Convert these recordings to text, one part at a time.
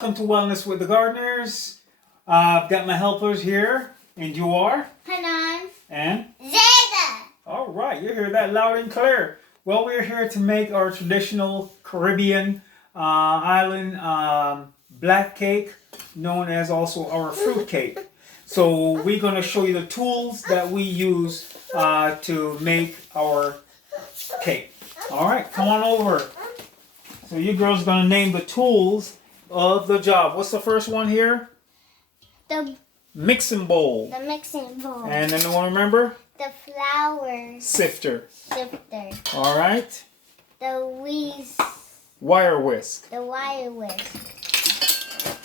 Welcome to Wellness with the Gardeners. I've got my helpers here, and you are? Hanan. And? Zeta. All right, you hear that loud and clear. Well, we're here to make our traditional Caribbean island black cake, known as also our fruit cake. So we're going to show you the tools that we use to make our cake. All right, come on over. So you girls are going to name the tools of the job. What's the first one here? The mixing bowl. The mixing bowl. And anyone remember? The flour Sifter. sifter. All right. The Wire whisk. The wire whisk.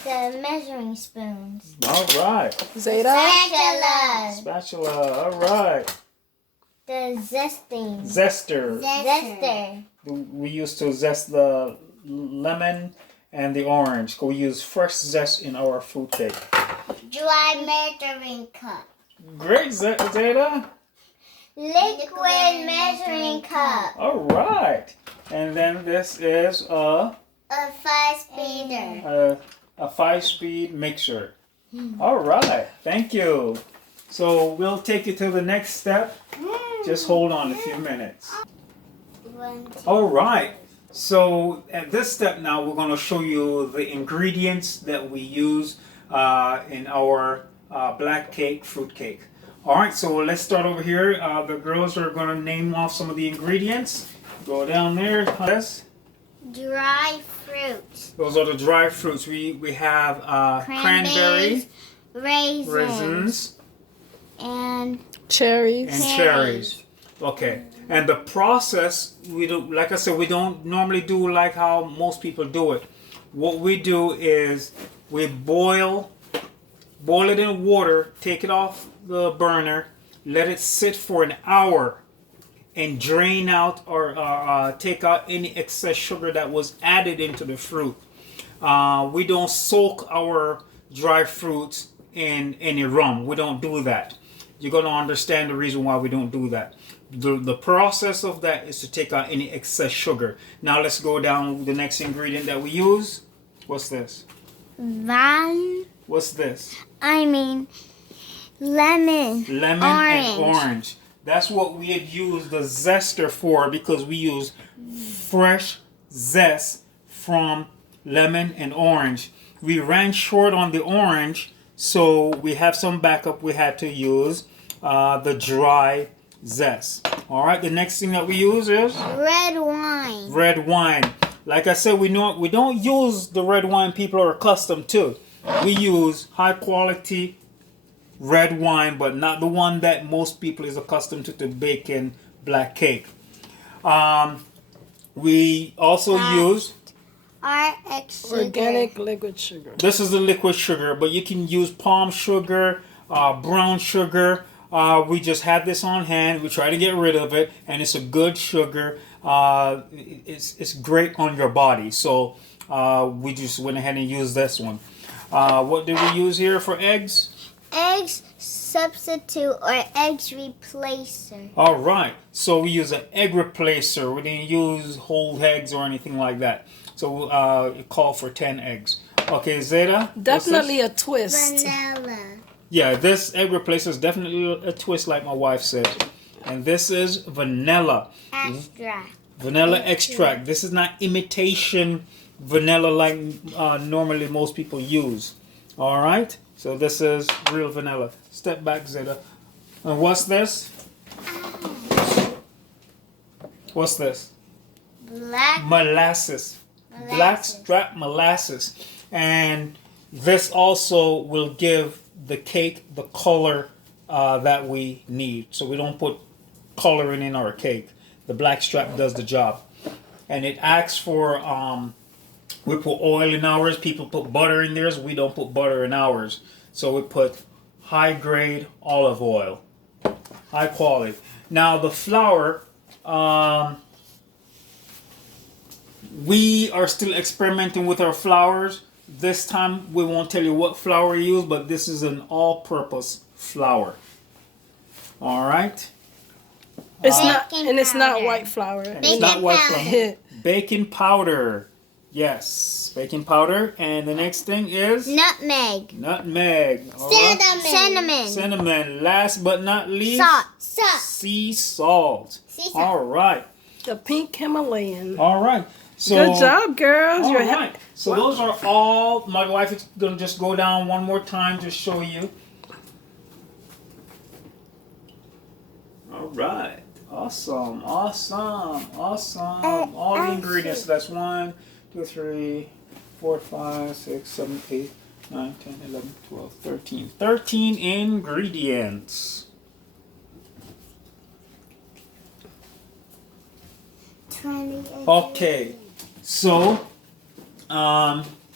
The measuring spoons. All right. Zeta. Spatula. Spatula. All right. The zesting. Zester. Zester. We used to zest the lemon and the orange. We use fresh zest in our fruit cake. Dry measuring cup. Great, Zeta. Liquid measuring cup. All right. And then this is A 5-speeder. a 5-speed mixer. All right. Thank you. So we'll take you to the next step. Just hold on a few minutes. All right. So at this step now, we're going to show you the ingredients that we use in our black cake, fruit cake. All right, so let's start over here. The girls are going to name off some of the ingredients. Go down there. Yes. Dry fruit. Those are the dry fruits. We have cranberries, raisins, and Cherries. and cherries. Okay. And the process, we do, like I said, we don't normally do like how most people do it. What we do is we boil it in water, take it off the burner, let it sit for an hour, and drain out or take out any excess sugar that was added into the fruit. We don't soak our dry fruits in any rum. We don't do that. You're going to understand the reason why we don't do that. The process of that is to take out any excess sugar. Now let's go down the next ingredient that we use. What's this? What's this? lemon. Lemon Orange. and orange. That's what we had used the zester for, because we use fresh zest from lemon and orange. We ran short on the orange, so we have some backup. We had to use the dry zest. All right, the next thing that we use is Red wine. red wine. Like I said, we don't use the red wine people are accustomed to. We use high quality red wine, but not the one that most people is accustomed to bake in black cake. We also use RX sugar. Organic liquid sugar. this is the liquid sugar, but you can use palm sugar, brown sugar. We just had this on hand. We try to get rid of it, and it's a good sugar. It's great on your body. So we just went ahead and used this one. What did we use here for eggs? Eggs substitute or eggs replacer. All right. So we use an egg replacer. We didn't use whole eggs or anything like that. So it called for 10 eggs. Okay, Zeta? Definitely a twist. Vanilla. Yeah, this egg replacer is definitely a twist, like my wife said. And this is vanilla. Extra. Vanilla extract. This is not imitation vanilla like normally most people use. All right? So this is real vanilla. Step back, Zeta. And what's this? What's this? Molasses. Blackstrap molasses. And this also will give the cake the color that we need. So we don't put coloring in our cake. The blackstrap does the job. And it asks for, we put oil in ours. People put butter in theirs. We don't put butter in ours. So we put high grade olive oil. High quality. Now the flour, we are still experimenting with our flours. This time we won't tell you what flour we use, but this is an all-purpose flour. All right. It's not, Baking and it's not powder. white flour. It's not white flour. Yeah. Baking powder. Yes, baking powder. And the next thing is? Nutmeg. Nutmeg. All right. Cinnamon. Cinnamon. Last but not least? Salt. Sea salt. All right. The pink Himalayan. All right. So, good job, girls. All right. So those are all. My wife is going to just go down one more time to show you. All right. Awesome. Awesome. Awesome. All the ingredients. So that's 1, 2, 3, 4, 5, 6, 7, 8, 9, 10, 11, 12, 13. 13 ingredients. Okay. So,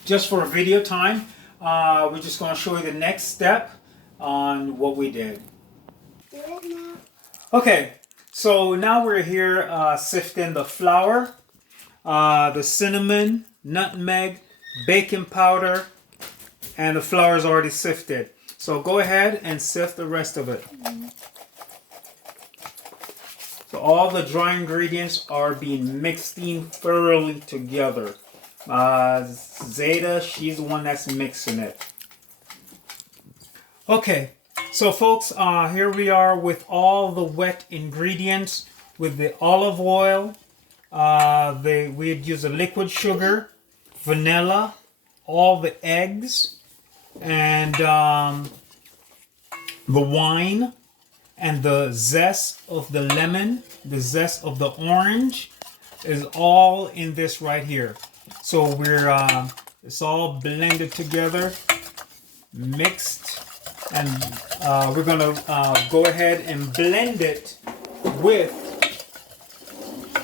just for video time, we're just going to show you the next step on what we did. Do it now. Okay, so now we're here sifting the flour, the cinnamon, nutmeg, baking powder, and the flour is already sifted. So go ahead and sift the rest of it. So all the dry ingredients are being mixed in thoroughly together. Zeta, she's the one that's mixing it. Okay, so folks, here we are with all the wet ingredients, with the olive oil. We had used a liquid sugar, vanilla, all the eggs, and the wine, and the zest of the lemon, the zest of the orange is all in this right here. So it's all blended together, mixed, and we're gonna go ahead and blend it with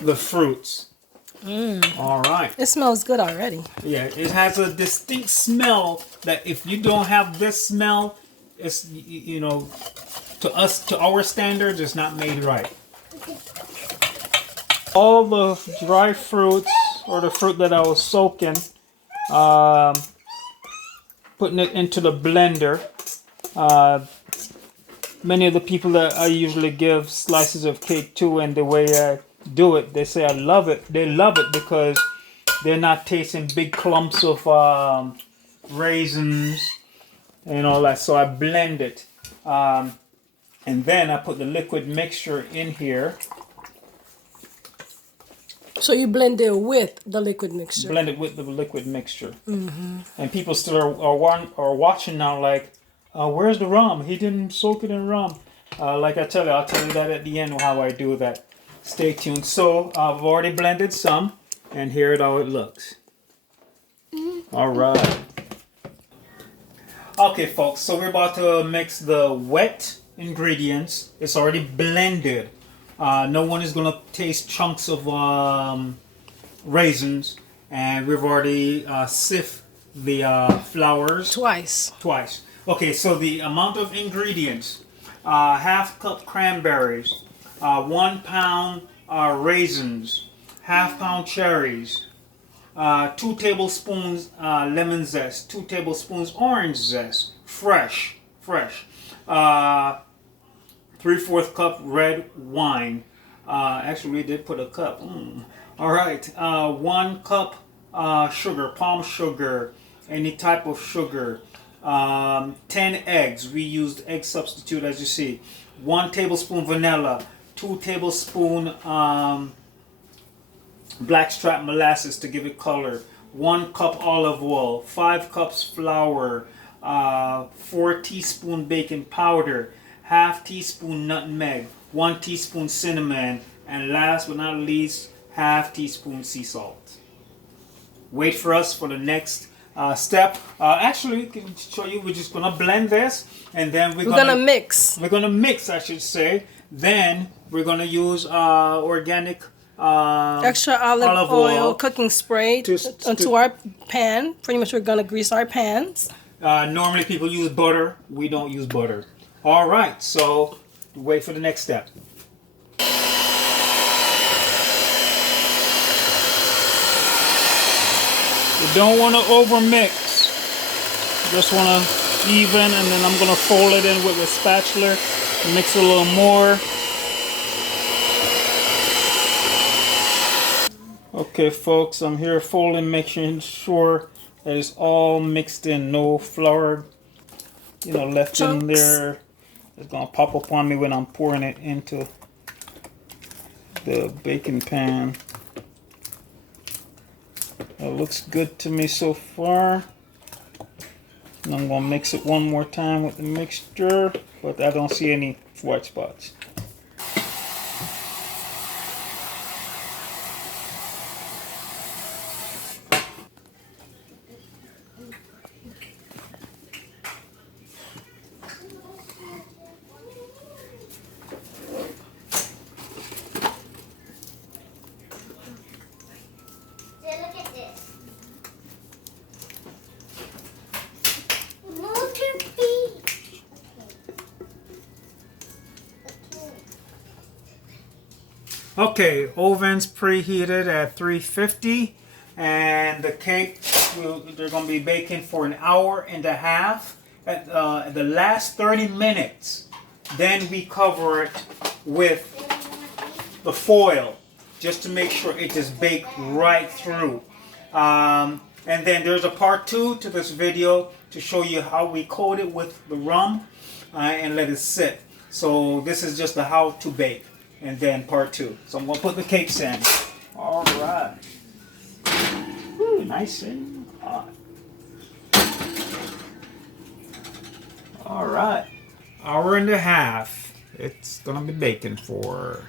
the fruits. All right. It smells good already. Yeah, it has a distinct smell that if you don't have this smell, it's, you know, to our standards, it's not made right. All the dry fruits, or the fruit that I was soaking, putting it into the blender. Many of the people that I usually give slices of cake to, and the way I do it, they say I love it. They love it because they're not tasting big clumps of raisins and all that. So I blend it. And then I put the liquid mixture in here. So you blend it with the liquid mixture. Blend it with the liquid mixture. And people still are watching now like, where's the rum? He didn't soak it in rum. Like I'll tell you that at the end how I do that. Stay tuned. So I've already blended some, and here how it looks. All right. Okay, folks. So we're about to mix the wet ingredients. It's already blended. No one is gonna taste chunks of raisins, and we've already sifted the flours Twice. Okay, so the amount of ingredients: half cup cranberries, 1 pound raisins, half pound cherries, 2 tablespoons lemon zest, 2 tablespoons orange zest, fresh. 3/4 cup red wine. Actually, we did put a cup. All right, 1 cup sugar, palm sugar, any type of sugar. 10 eggs. We used egg substitute, as you see. 1 tablespoon vanilla. 2 tablespoons blackstrap molasses to give it color. 1 cup olive oil. 5 cups flour. 4 teaspoon baking powder. Half teaspoon nutmeg. 1 teaspoon cinnamon. And last but not least, half teaspoon sea salt. Wait for us for the next step. Actually, I can show you. We're just gonna blend this, and then we're gonna mix. We're gonna mix, I should say. Then we're gonna use organic extra olive oil cooking spray onto our pan. Pretty much, we're gonna grease our pans. Normally, people use butter. We don't use butter. All right. So wait for the next step. You don't want to over mix. Just want to even, and then I'm going to fold it in with a spatula, mix a little more. Okay, folks, I'm here folding, making sure that it's all mixed in, no flour, left in there. It's gonna pop up on me when I'm pouring it into the baking pan. It looks good to me so far. And I'm gonna mix it one more time with the mixture, but I don't see any white spots. Okay, oven's preheated at 350, and the cake, they're going to be baking for an hour and a half. At the last 30 minutes, then we cover it with the foil, just to make sure it is baked right through. And then there's a part 2 to this video to show you how we coat it with the rum and let it sit. So this is just the how to bake. And then part 2. So I'm going to put the cakes in. All right. Ooh, nice and hot. All right. Hour and a half. It's going to be baking for.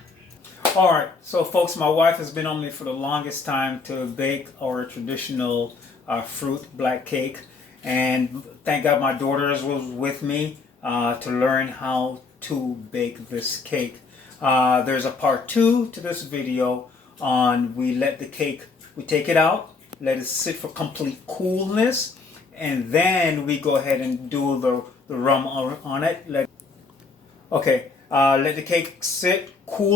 All right. So folks, my wife has been on me for the longest time to bake our traditional fruit black cake. And thank God my daughters was with me to learn how to bake this cake. There's a part 2 to this video on we take it out, let it sit for complete coolness, and then we go ahead and do the rum on it. Let the cake sit cool